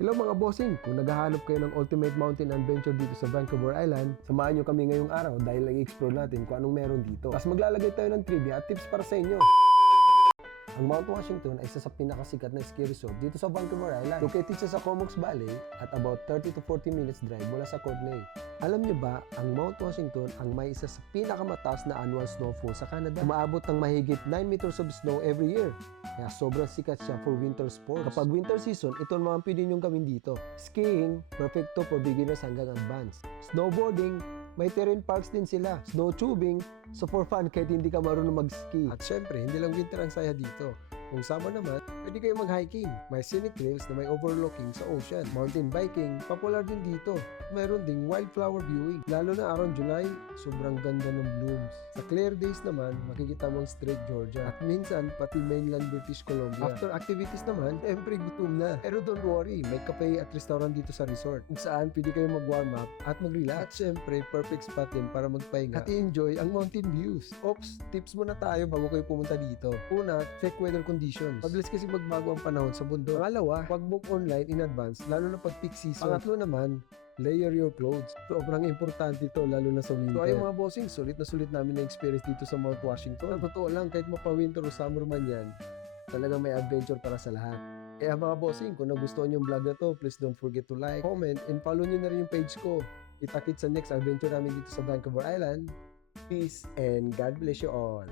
Hello mga bossing! Kung naghahanap kayo ng ultimate mountain adventure dito sa Vancouver Island, samahan nyo kami ngayong araw dahil i-explore natin kung anong meron dito. Tapos maglalagay tayo ng trivia at tips para sa inyo. Ang Mount Washington ay isa sa pinakasikat na ski resort dito sa Vancouver Island. Located siya sa Comox Valley at about 30 to 40 minutes drive mula sa Courtenay. Alam niyo ba, ang Mount Washington ang may isa sa pinakamataas na annual snowfall sa Canada. Umaabot ng mahigit 9 meters of snow every year. Kaya sobrang sikat siya for winter sports. Kapag winter season, ito ang mga pwede niyong gawin dito. Skiing, perfecto for beginners hanggang advanced. Snowboarding, may terrain parks din sila. Snow tubing, so for fun kahit hindi ka marunong mag-ski. At syempre, hindi lang winter ang saya dito. Kung summer naman, pwede kayo mag-hiking. May scenic trails na may overlooking sa ocean. Mountain biking, popular din dito. Mayroon ding wildflower viewing. Lalo na around July, sobrang ganda ng blooms. Sa clear days naman, makikita mo ang Strait Georgia. At minsan, pati mainland British Columbia. After activities naman, syempre gutom na. Pero don't worry, may cafe at restaurant dito sa resort. Kung saan pwede kayo mag-warm up at mag-relax. At syempre, perfect spot din para magpahinga at i-enjoy ang mountain views. Ops, tips muna tayo bago kayo pumunta dito. Una, check weather conditions. Mabilis kasi magbago ang panahon sa bundok. Pangalawa, pag-book online in advance, lalo na pag peak season. Pangatlo naman, layer your clothes. Sobrang importante ito, lalo na sa winter. So ayun mga bossing, sulit na sulit namin na experience dito sa Mount Washington. Ang totoo lang, kahit mapa-winter o summer man yan, talagang may adventure para sa lahat. Kaya mga bossing, kung nagustuhan yung vlog na to, please don't forget to like, comment, and follow nyo na rin yung page ko. Kita-kits sa next adventure namin dito sa Vancouver Island. Peace and God bless you all.